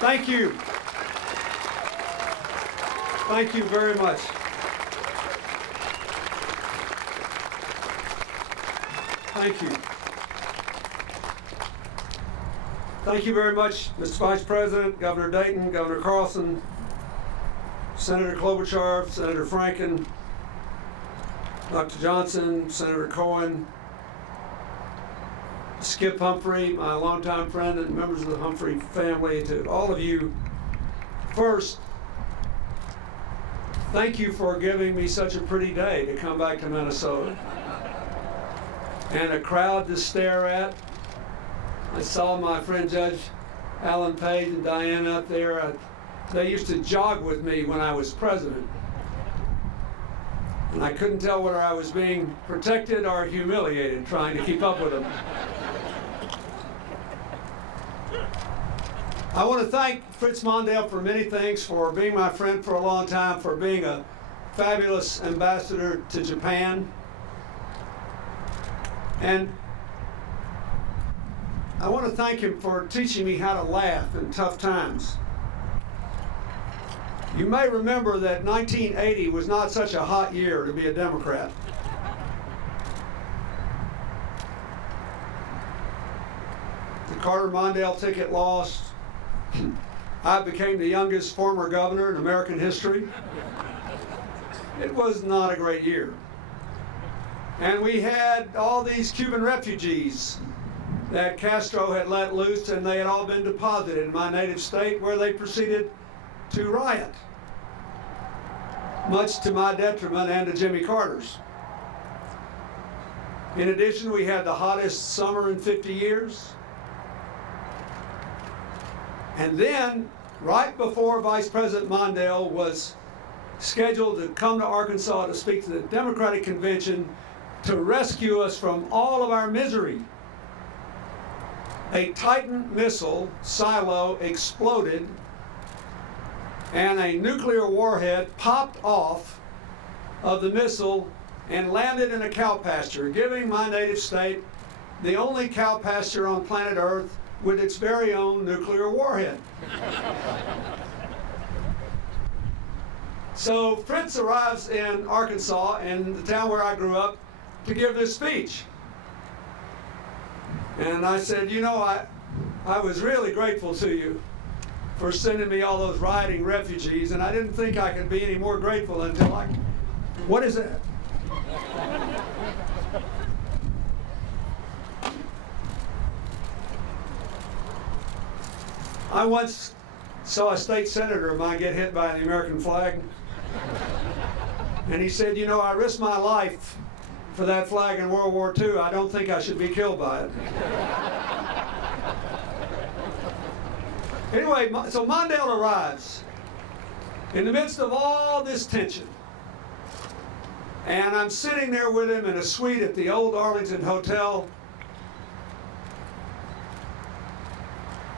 Thank you. Thank you very much. Thank you. Thank you very much, Mr. Vice President, Governor Dayton, Governor Carlson, Senator Klobuchar, Senator Franken, Dr. Johnson, Senator Cohen, Skip Humphrey, my longtime friend, and members of the Humphrey family. To all of you, first, thank you for giving me such a pretty day to come back to Minnesota and a crowd to stare at. I saw my friend Judge Alan Page and Diane out there. They used to jog with me when I was president. And I couldn't tell whether I was being protected or humiliated trying to keep up with them. I want to thank Fritz Mondale for many things, for being my friend for a long time, for being a fabulous ambassador to Japan. And I want to thank him for teaching me how to laugh in tough times. You may remember that 1980 was not such a hot year to be a Democrat. The Carter-Mondale ticket lost. I became the youngest former governor in American history. It was not a great year. And we had all these Cuban refugees that Castro had let loose, and they had all been deposited in my native state, where they proceeded to riot, much to my detriment and to Jimmy Carter's. In addition, we had the hottest summer in 50 years. And then, right before Vice President Mondale was scheduled to come to Arkansas to speak to the Democratic Convention to rescue us from all of our misery, a Titan missile silo exploded and a nuclear warhead popped off of the missile and landed in a cow pasture, giving my native state the only cow pasture on planet Earth with its very own nuclear warhead. So Fritz arrives in Arkansas, in the town where I grew up, to give this speech. And I said, you know, I was really grateful to you for sending me all those rioting refugees, and I didn't think I could be any more grateful until what is that? I once saw a state senator of mine get hit by the American flag. And he said, you know, I risked my life for that flag in World War II. I don't think I should be killed by it. Anyway, so Mondale arrives in the midst of all this tension. And I'm sitting there with him in a suite at the old Arlington Hotel.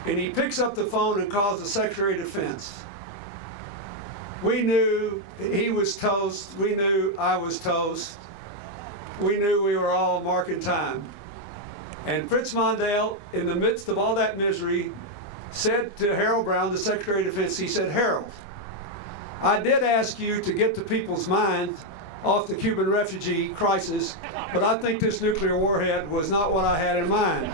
And he picks up the phone and calls the Secretary of Defense. We knew he was toast. We knew I was toast. We knew we were all marking time. And Fritz Mondale, in the midst of all that misery, said to Harold Brown, the Secretary of Defense, he said, Harold, I did ask you to get the people's minds off the Cuban refugee crisis, but I think this nuclear warhead was not what I had in mind.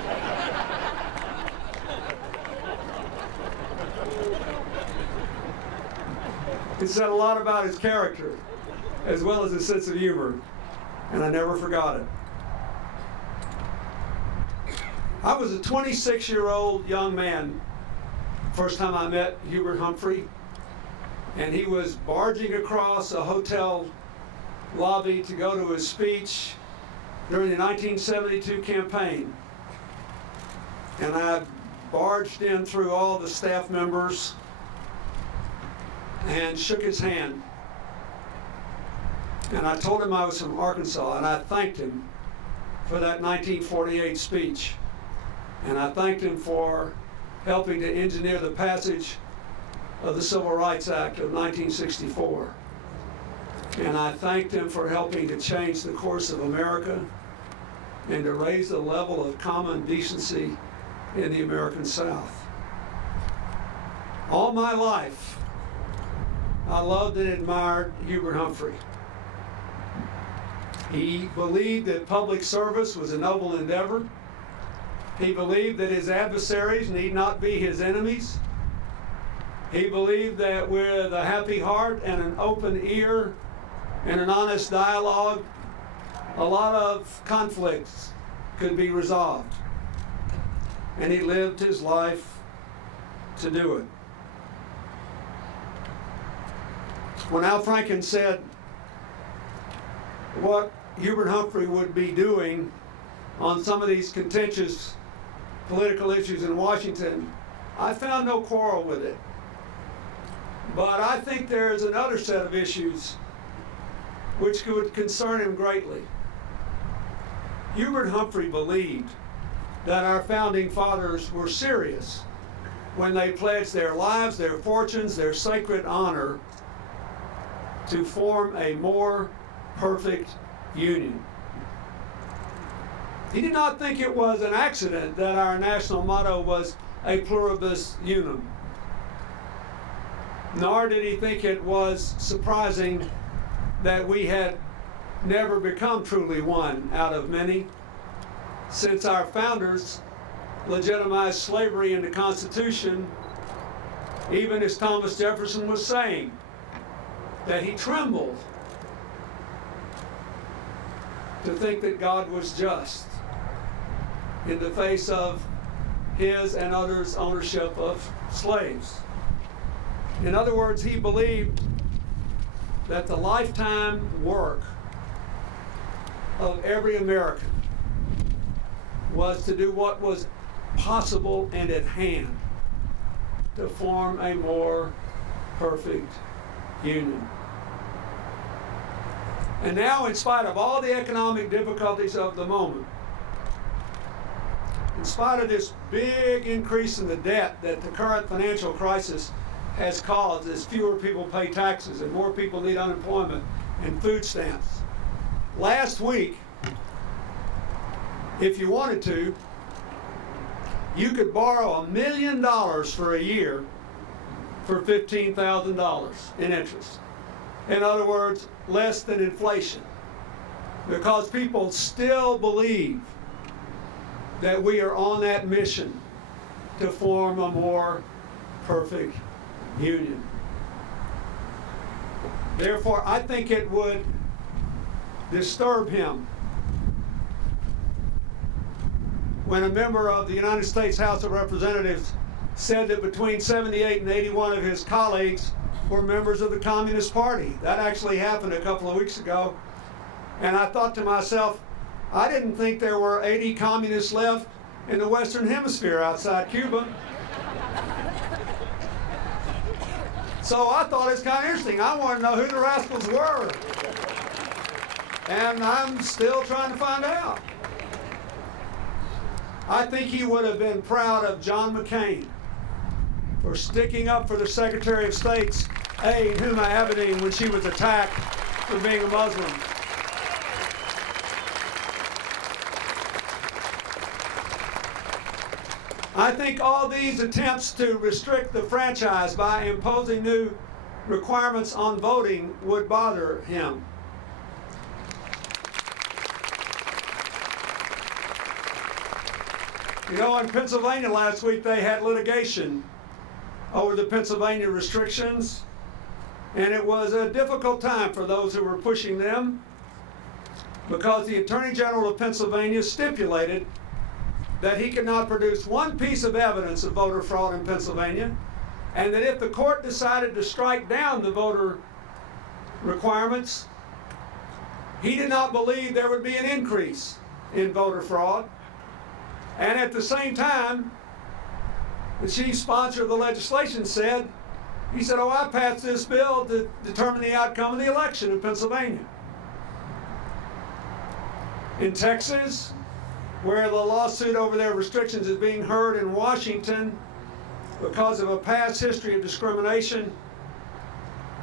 It said a lot about his character, as well as his sense of humor, and I never forgot it. I was a 26-year-old young man first time I met Hubert Humphrey, and he was barging across a hotel lobby to go to his speech during the 1972 campaign. And I barged in through all the staff members and shook his hand. And I told him I was from Arkansas, and I thanked him for that 1948 speech. And I thanked him for helping to engineer the passage of the Civil Rights Act of 1964. And I thanked him for helping to change the course of America and to raise the level of common decency in the American South. All my life, I loved and admired Hubert Humphrey. He believed that public service was a noble endeavor. He believed that his adversaries need not be his enemies. He believed that with a happy heart and an open ear and an honest dialogue, a lot of conflicts could be resolved. And he lived his life to do it. When Al Franken said what Hubert Humphrey would be doing on some of these contentious political issues in Washington, I found no quarrel with it. But I think there is another set of issues which would concern him greatly. Hubert Humphrey believed that our founding fathers were serious when they pledged their lives, their fortunes, their sacred honor to form a more perfect union. He did not think it was an accident that our national motto was a pluribus unum. Nor did he think it was surprising that we had never become truly one out of many, since our founders legitimized slavery in the Constitution, even as Thomas Jefferson was saying that he trembled to think that God was just in the face of his and others' ownership of slaves. In other words, he believed that the lifetime work of every American was to do what was possible and at hand to form a more perfect union. And now, in spite of all the economic difficulties of the moment, in spite of this big increase in the debt that the current financial crisis has caused as fewer people pay taxes and more people need unemployment and food stamps, last week, if you wanted to, you could borrow $1 million for a year for $15,000 in interest. In other words, less than inflation. Because people still believe that we are on that mission to form a more perfect union. Therefore, I think it would disturb him when a member of the United States House of Representatives said that between 78 and 81 of his colleagues were members of the Communist Party. That actually happened a couple of weeks ago. And I thought to myself, I didn't think there were 80 communists left in the Western Hemisphere outside Cuba. So I thought it's kind of interesting. I want to know who the rascals were. And I'm still trying to find out. I think he would have been proud of John McCain for sticking up for the Secretary of State's aide, Huma Abedin, when she was attacked for being a Muslim. I think all these attempts to restrict the franchise by imposing new requirements on voting would bother him. You know, in Pennsylvania last week, they had litigation over the Pennsylvania restrictions, and it was a difficult time for those who were pushing them because the Attorney General of Pennsylvania stipulated that he could not produce one piece of evidence of voter fraud in Pennsylvania, and that if the court decided to strike down the voter requirements, he did not believe there would be an increase in voter fraud. And at the same time, the chief sponsor of the legislation said, he said, oh, I passed this bill to determine the outcome of the election in Pennsylvania. In Texas, where the lawsuit over their restrictions is being heard in Washington because of a past history of discrimination,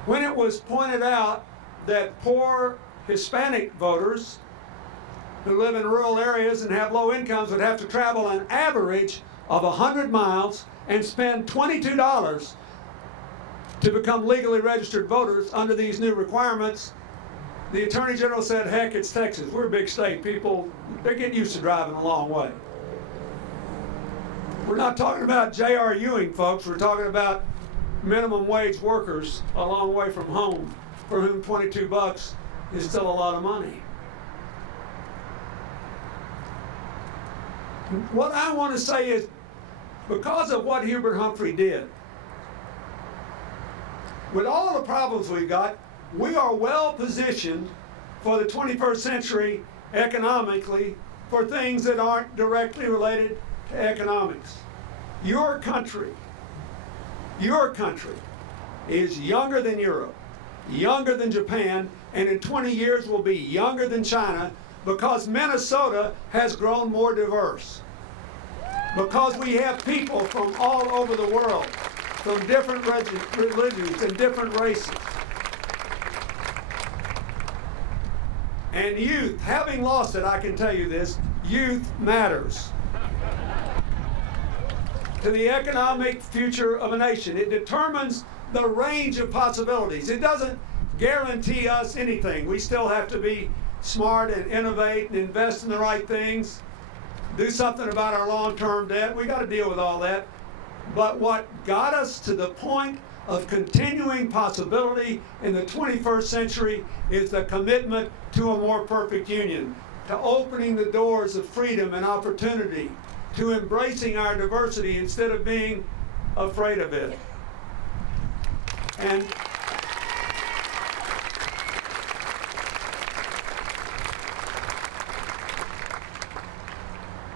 when it was pointed out that poor Hispanic voters who live in rural areas and have low incomes would have to travel an average of 100 miles and spend $22 to become legally registered voters under these new requirements, the Attorney General said, heck, it's Texas. We're a big state. People, they're getting used to driving a long way. We're not talking about J.R. Ewing, folks. We're talking about minimum wage workers a long way from home for whom $22 is still a lot of money. What I want to say is, because of what Hubert Humphrey did, with all the problems we've got, we are well positioned for the 21st century economically for things that aren't directly related to economics. Your country is younger than Europe, younger than Japan, and in 20 years will be younger than China, because Minnesota has grown more diverse. Because we have people from all over the world, from different religions and different races. And youth, having lost it, I can tell you this, youth matters to the economic future of a nation. It determines the range of possibilities. It doesn't guarantee us anything. We still have to be smart and innovate and invest in the right things, do something about our long-term debt. We got to deal with all that. But what got us to the point of continuing possibility in the 21st century is the commitment to a more perfect union, to opening the doors of freedom and opportunity, to embracing our diversity instead of being afraid of it. And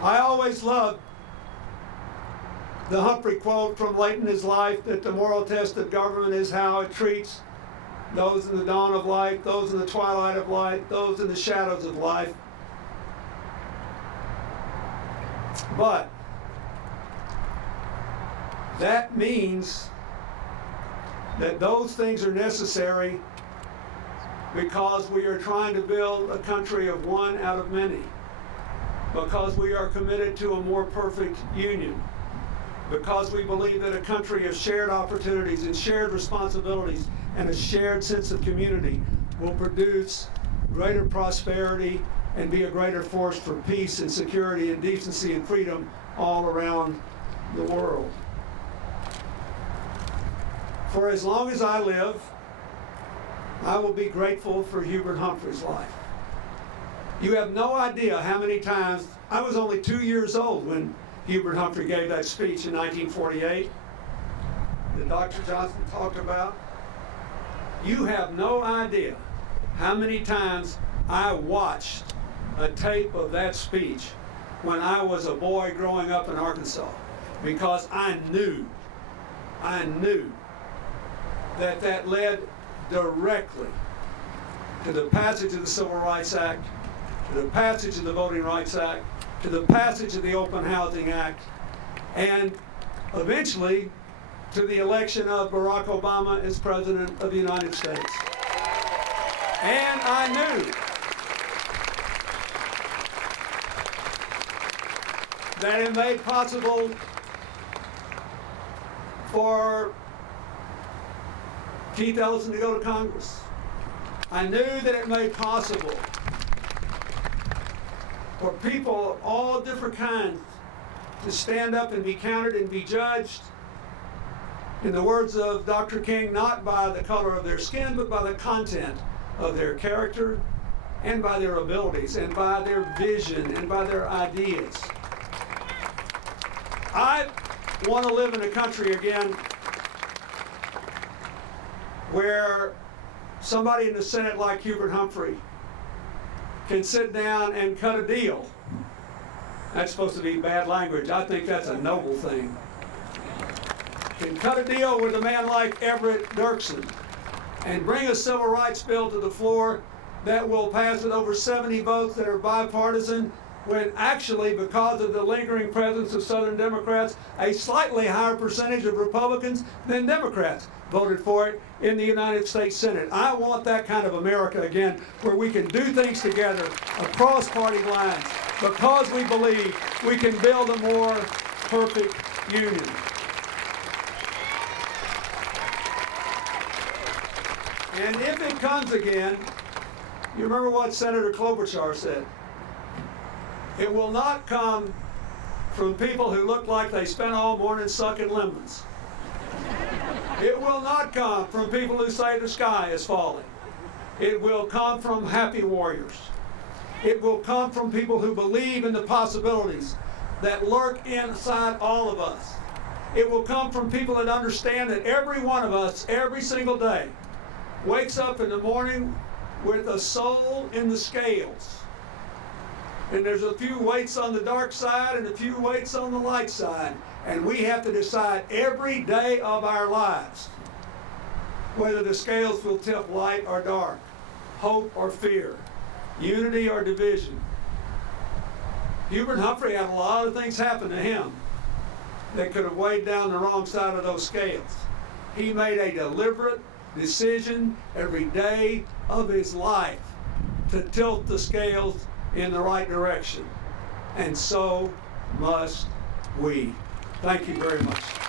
I always loved the Humphrey quote from late in his life, that the moral test of government is how it treats those in the dawn of life, those in the twilight of life, those in the shadows of life. But that means that those things are necessary because we are trying to build a country of one out of many, because we are committed to a more perfect union, because we believe that a country of shared opportunities and shared responsibilities and a shared sense of community will produce greater prosperity and be a greater force for peace and security and decency and freedom all around the world. For as long as I live, I will be grateful for Hubert Humphrey's life. You have no idea how many times, I was only 2 years old when Hubert Humphrey gave that speech in 1948 that Dr. Johnson talked about. You have no idea how many times I watched a tape of that speech when I was a boy growing up in Arkansas, because I knew that that led directly to the passage of the Civil Rights Act, to the passage of the Voting Rights Act, to the passage of the Open Housing Act, and eventually to the election of Barack Obama as President of the United States. And I knew that it made possible for Keith Ellison to go to Congress. I knew that it made possible for people of all different kinds to stand up and be counted and be judged, in the words of Dr. King, not by the color of their skin, but by the content of their character and by their abilities and by their vision and by their ideas. I want to live in a country again where somebody in the Senate like Hubert Humphrey can sit down and cut a deal. That's supposed to be bad language. I think that's a noble thing. Can cut a deal with a man like Everett Dirksen and bring a civil rights bill to the floor that will pass with over 70 votes that are bipartisan, when actually, because of the lingering presence of Southern Democrats, a slightly higher percentage of Republicans than Democrats voted for it in the United States Senate. I want that kind of America again, where we can do things together across party lines because we believe we can build a more perfect union. And if it comes again, you remember what Senator Klobuchar said. It will not come from people who look like they spent all morning sucking lemons. It will not come from people who say the sky is falling. It will come from happy warriors. It will come from people who believe in the possibilities that lurk inside all of us. It will come from people that understand that every one of us, every single day, wakes up in the morning with a soul in the scales. And there's a few weights on the dark side and a few weights on the light side. And we have to decide every day of our lives whether the scales will tip light or dark, hope or fear, unity or division. Hubert Humphrey had a lot of things happen to him that could have weighed down the wrong side of those scales. He made a deliberate decision every day of his life to tilt the scales in the right direction. And so must we. Thank you very much.